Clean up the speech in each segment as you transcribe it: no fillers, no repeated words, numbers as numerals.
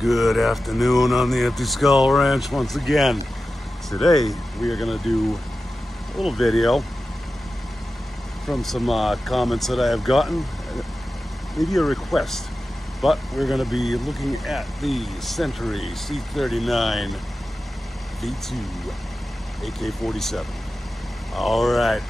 Good afternoon on the Empty Skull Ranch once again. Today we are going to do a little video from some comments that I have gotten, maybe a request, but we're going to be looking at the Century C39 V2 AK-47. All right.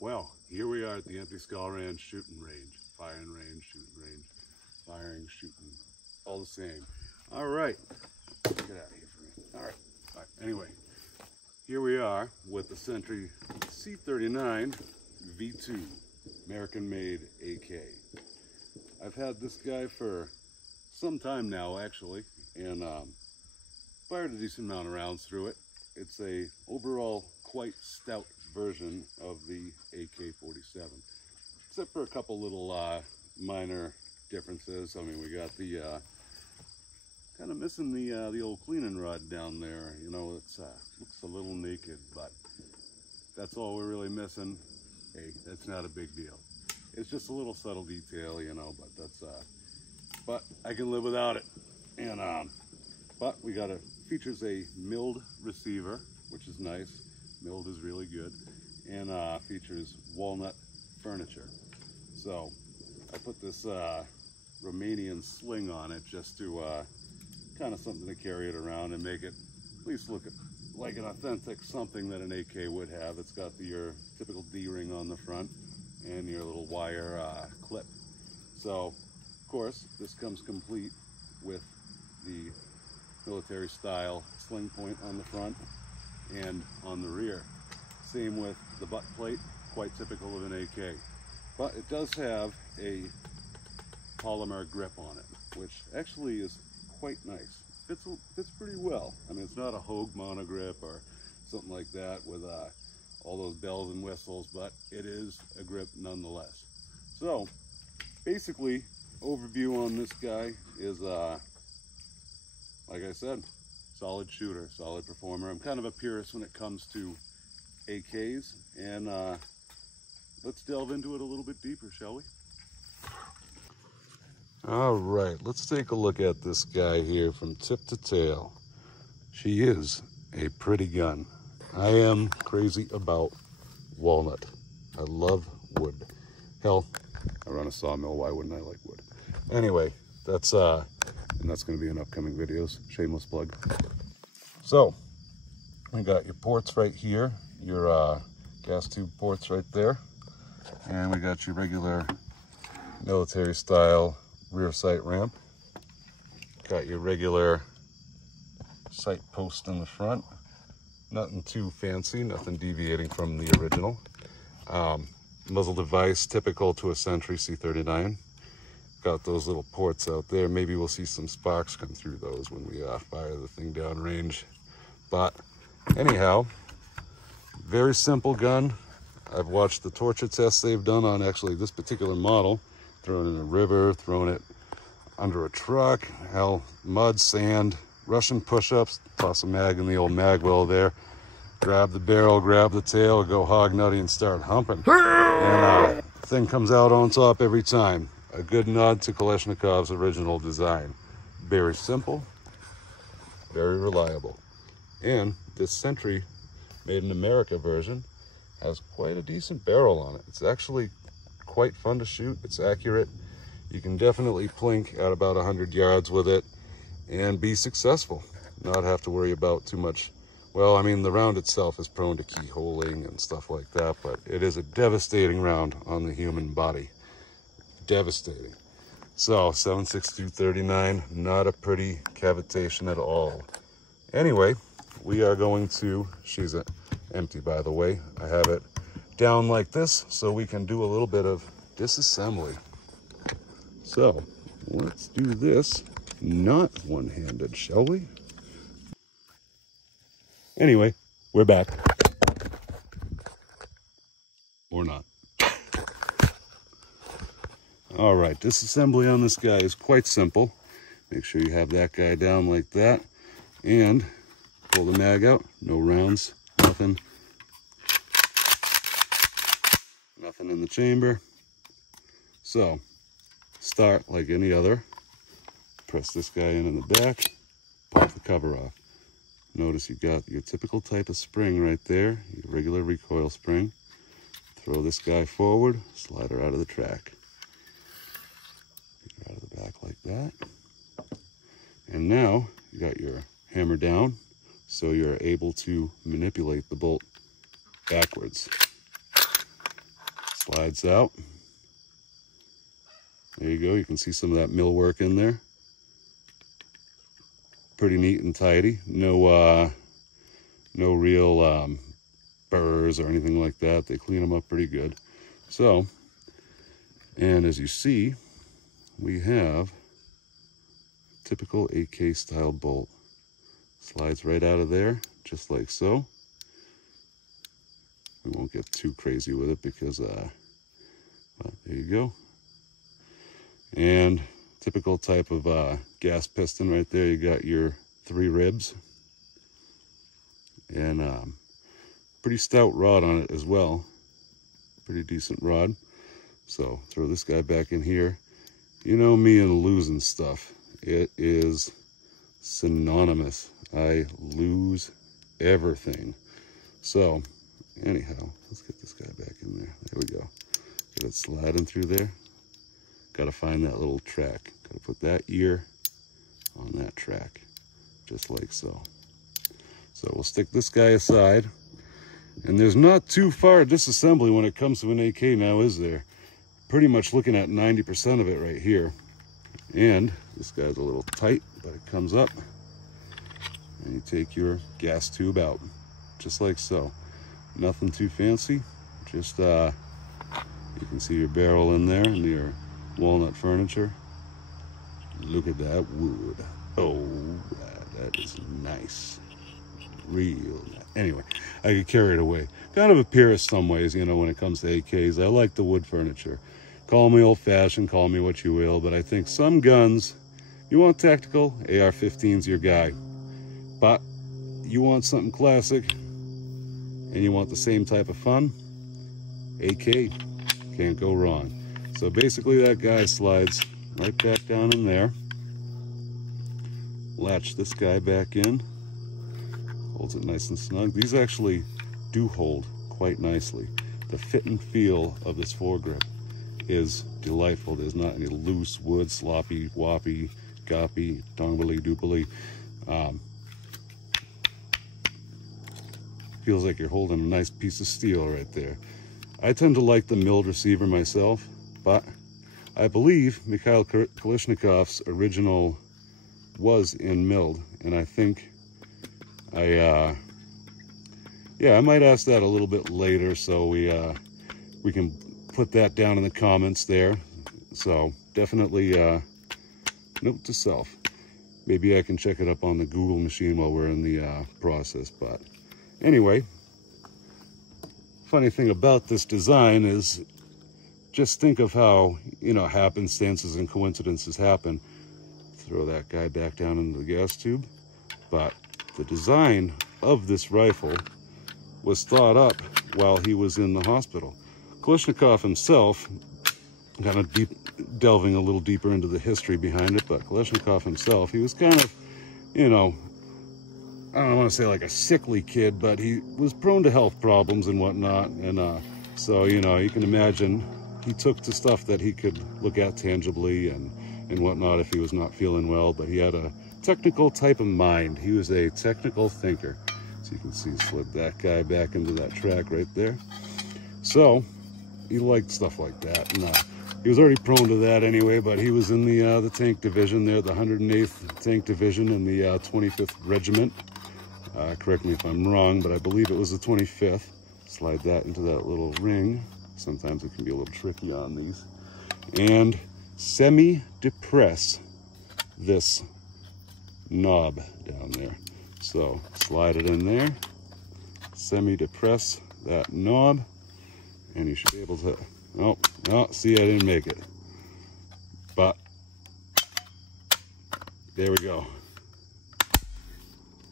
Well, here we are at the Empty Skull Ranch shooting range, firing range, shooting range, firing, shooting, all the same. All right, get out of here for me. All right. Anyway, here we are with the Century C39 V2 American-made AK. I've had this guy for some time now, actually, and fired a decent amount of rounds through it. It's a overall quite stout version of the AK-47, except for a couple little minor differences. I mean, we got the kind of missing the old cleaning rod down there. You know, it's looks a little naked, but that's all we're really missing. Hey, that's not a big deal. It's just a little subtle detail, you know, but that's but I can live without it. And but we got features a milled receiver, which is nice. Milled is really good, and features walnut furniture. So I put this Romanian sling on it just to kind of something to carry it around and make it at least look like an authentic something that an AK would have. It's got your typical D-ring on the front and your little wire clip. So of course this comes complete with the military style sling point on the front and on the rear. Same with the butt plate, quite typical of an AK. But it does have a polymer grip on it, which actually is quite nice. Fits pretty well. I mean, it's not a Hogue monogrip or something like that with all those bells and whistles, but it is a grip nonetheless. So basically, overview on this guy is, like I said, solid shooter, solid performer. I'm kind of a purist when it comes to AKs, and let's delve into it a little bit deeper, shall we? All right, let's take a look at this guy here from tip to tail. She is a pretty gun. I am crazy about walnut. I love wood. Hell, I run a sawmill. Why wouldn't I like wood? Anyway, that's and that's going to be in upcoming videos. Shameless plug. So we got your ports right here, your gas tube ports right there, and we got your regular military style rear sight ramp. Got your regular sight post in the front. Nothing too fancy, nothing deviating from the original. Muzzle device typical to a Century C39. Got those little ports out there. Maybe we'll see some sparks come through those when we fire the thing down range. But anyhow, very simple gun. I've watched the torture tests they've done on actually this particular model. Thrown in a river, thrown it under a truck, hell, mud, sand, Russian push-ups, toss a mag in the old mag well there, grab the barrel, grab the tail, go hog nutty and start humping. And the thing comes out on top every time. A good nod to Kalashnikov's original design. Very simple, very reliable. And this Century made in America version has quite a decent barrel on it. It's actually quite fun to shoot. It's accurate. You can definitely plink at about 100 yards with it and be successful. Not have to worry about too much Well, I mean, the round itself is prone to keyholing and stuff like that, but it is a devastating round on the human body. Devastating. So, 7.6239, not a pretty cavitation at all. Anyway, we are going to, she's empty by the way, I have it down like this so we can do a little bit of disassembly. So, let's do this not one-handed, shall we? Anyway, we're back. Or not. All right, disassembly on this guy is quite simple. Make sure you have that guy down like that. And pull the mag out, no rounds, nothing. Nothing in the chamber. So, start like any other. Press this guy in the back, pop the cover off. Notice you got your typical type of spring right there, your regular recoil spring. Throw this guy forward, slide her out of the track. Get her out of the back like that. And now you got your hammer down, so you're able to manipulate the bolt backwards. Slides out. There you go, you can see some of that mill work in there. Pretty neat and tidy. No real burrs or anything like that. They clean them up pretty good. So, and as you see, we have typical AK style bolt. Slides right out of there, just like so. We won't get too crazy with it because, well, there you go. And typical type of gas piston right there. You got your 3 ribs. And pretty stout rod on it as well. Pretty decent rod. So throw this guy back in here. You know me and losing stuff. It is synonymous. I lose everything. So anyhow, let's get this guy back in there. There we go. Get it sliding through there. Got to find that little track. Got to put that ear on that track, just like so. So we'll stick this guy aside. And there's not too far disassembly when it comes to an AK now, is there? Pretty much looking at 90% of it right here. And this guy's a little tight, but it comes up. And you take your gas tube out, just like so. Nothing too fancy. Just, you can see your barrel in there and your walnut furniture. Look at that wood. Oh, that is nice. Real nice. Anyway, I get carried away. Kind of a purist some ways, you know, when it comes to AKs. I like the wood furniture. Call me old-fashioned, call me what you will, but I think some guns, you want tactical, AR-15's your guy. But you want something classic, and you want the same type of fun, AK, can't go wrong. So basically that guy slides right back down in there. Latch this guy back in. Holds it nice and snug. These actually do hold quite nicely. The fit and feel of this foregrip is delightful. There's not any loose wood, sloppy, whoppy, goppy, dongly, doopily. Feels like you're holding a nice piece of steel right there. I tend to like the milled receiver myself, but I believe Mikhail Kalashnikov's original was in milled, and I think I might ask that a little bit later, so we can put that down in the comments there. So definitely note to self. Maybe I can check it up on the Google machine while we're in the process. But anyway, funny thing about this design is just think of how, you know, happenstances and coincidences happen. Throw that guy back down into the gas tube. But the design of this rifle was thought up while he was in the hospital. Kalashnikov himself, kind of delving a little deeper into the history behind it, but Kalashnikov himself, he was kind of, you know, I don't want to say like a sickly kid, but he was prone to health problems and whatnot. And so, you know, you can imagine he took to stuff that he could look at tangibly and whatnot if he was not feeling well, but he had a technical type of mind. He was a technical thinker. So you can see, slid that guy back into that track right there. So he liked stuff like that. And, he was already prone to that anyway, but he was in the tank division there, the 108th Tank Division in the 25th Regiment. Correct me if I'm wrong, but I believe it was the 25th. Slide that into that little ring. Sometimes it can be a little tricky on these. And semi-depress this knob down there. So slide it in there, semi-depress that knob, and you should be able to, oh, see, I didn't make it. But there we go.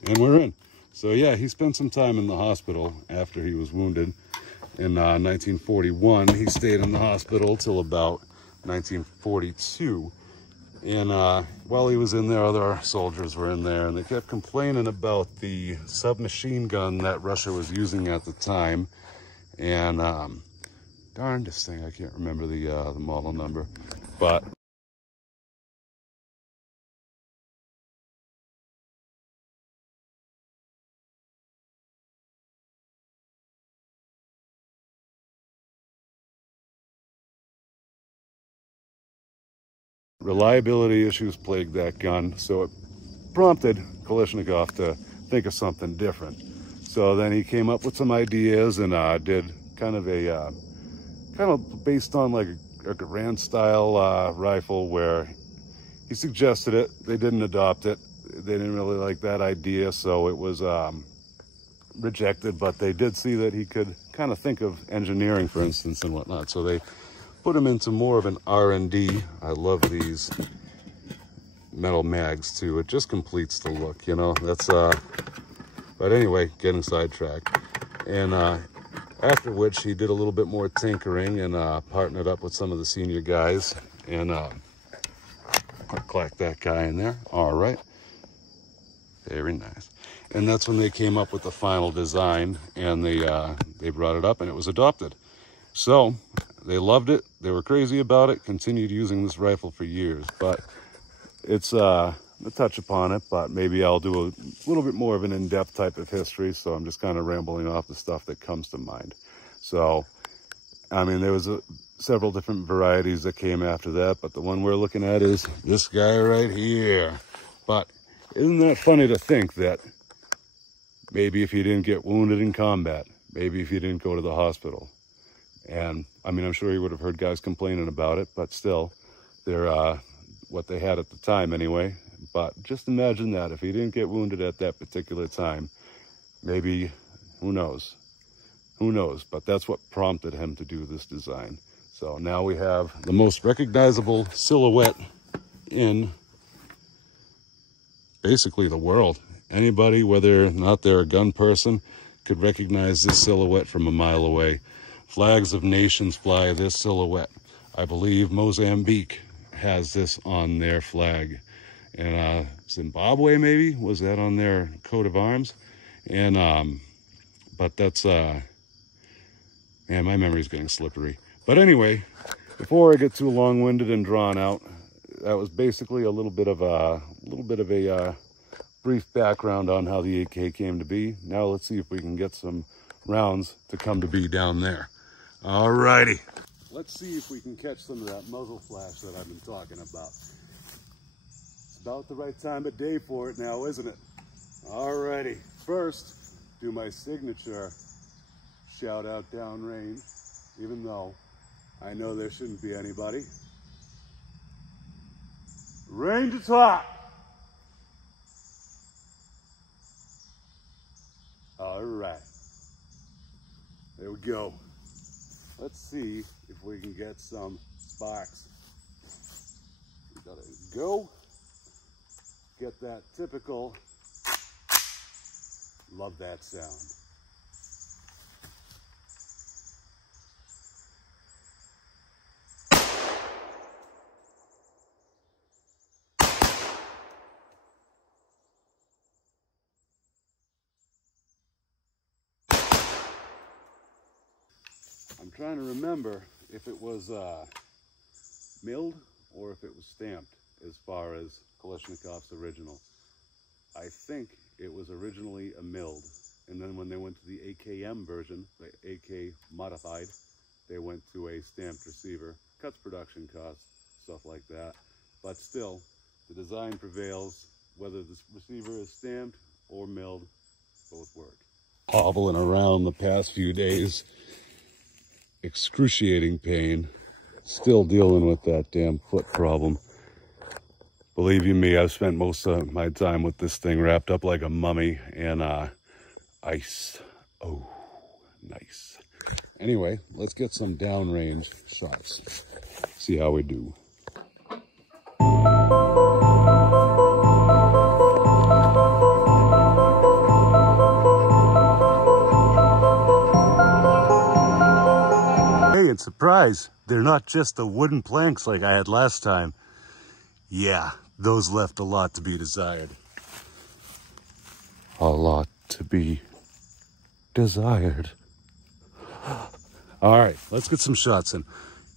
And we're in. So yeah, he spent some time in the hospital after he was wounded. In 1941, he stayed in the hospital till about 1942. And while he was in there, other soldiers were in there, and they kept complaining about the submachine gun that Russia was using at the time. And darn this thing, I can't remember the model number, but reliability issues plagued that gun, so it prompted Kalashnikov to think of something different. So then he came up with some ideas and did kind of based on like a Garand style rifle, where he suggested it. They didn't adopt it. They didn't really like that idea, so it was rejected. But they did see that he could kind of think of engineering, for instance, and whatnot. So they put him into more of an R&D. I love these metal mags too. It just completes the look, you know. That's but anyway, getting sidetracked. And after which he did a little bit more tinkering and partnered up with some of the senior guys and clack that guy in there. All right, very nice. And that's when they came up with the final design, and they brought it up and it was adopted. So they loved it. They were crazy about it. Continued using this rifle for years. But it's a touch upon it. But maybe I'll do a little bit more of an in-depth type of history. So I'm just kind of rambling off the stuff that comes to mind. So, I mean, there was several different varieties that came after that. But the one we're looking at is this guy right here. But isn't that funny to think that maybe if you didn't get wounded in combat, maybe if you didn't go to the hospital, and I mean, I'm sure you would have heard guys complaining about it, but still, they're what they had at the time anyway. But just imagine that if he didn't get wounded at that particular time, maybe, who knows? Who knows? But that's what prompted him to do this design. So now we have the most recognizable silhouette in basically the world. Anybody, whether or not they're a gun person, could recognize this silhouette from a mile away. Flags of nations fly this silhouette. I believe Mozambique has this on their flag. And Zimbabwe, maybe, was that on their coat of arms? And, but that's, man, my memory's getting slippery. But anyway, before I get too long-winded and drawn out, that was basically a little bit of a brief background on how the AK came to be. Now let's see if we can get some rounds to come to be down there. Alrighty. Let's see if we can catch some of that muzzle flash that I've been talking about. It's about the right time of day for it now, isn't it? Alrighty. First, do my signature shout out downrange, even though I know there shouldn't be anybody. Range is hot. All right, there we go. Let's see if we can get some sparks. We gotta go. Get that typical, love that sound. I'm trying to remember if it was milled or if it was stamped as far as Kalashnikov's original. I think it was originally a milled, And then when they went to the AKM version, the AK modified, they went to a stamped receiver. Cuts production costs, stuff like that. But still, the design prevails. Whether the receiver is stamped or milled, both work. Hobbling around the past few days. Excruciating pain. Still dealing with that damn foot problem. Believe you me, I've spent most of my time with this thing wrapped up like a mummy and ice. Oh, nice. Anyway, let's get some downrange shots. See how we do. Hey, and surprise, they're not just the wooden planks like I had last time. Yeah, those left a lot to be desired. A lot to be desired. All right, let's get some shots in.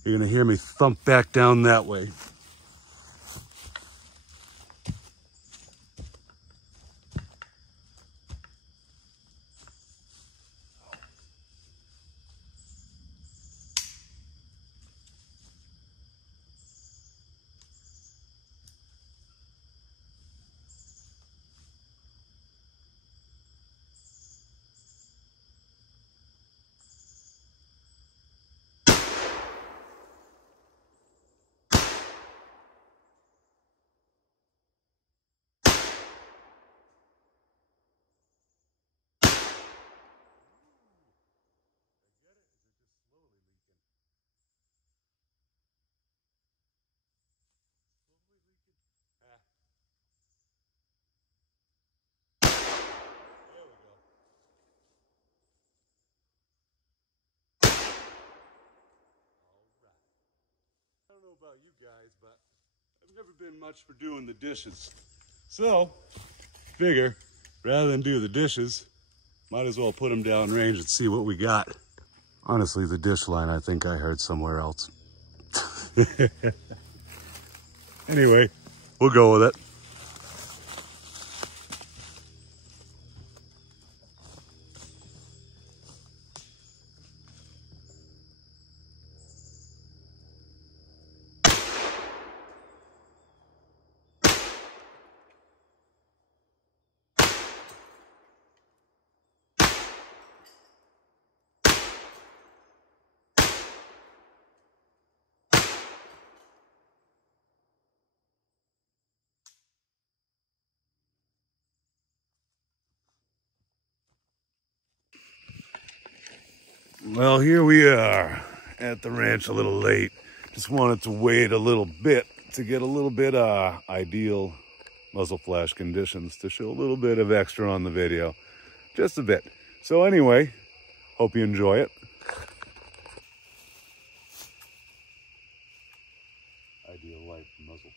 You're gonna hear me thump back down that way. I don't know about you guys, but I've never been much for doing the dishes. So, figure, rather than do the dishes, might as well put them down range and see what we got. Honestly, the dish line I think I heard somewhere else. Anyway, we'll go with it. Well, here we are at the ranch a little late. Just wanted to wait a little bit to get a little bit ideal muzzle flash conditions to show a little bit of extra on the video. Just a bit. So anyway, hope you enjoy it. Ideal life muzzle flash.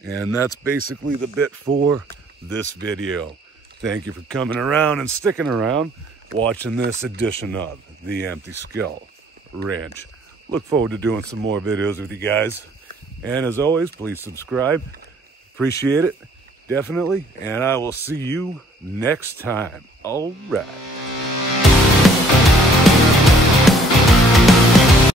And that's basically the bit for this video. Thank you for coming around and sticking around, watching this edition of the Empty Skull Ranch. Look forward to doing some more videos with you guys. And as always, please subscribe. Appreciate it, definitely. And I will see you next time. All right.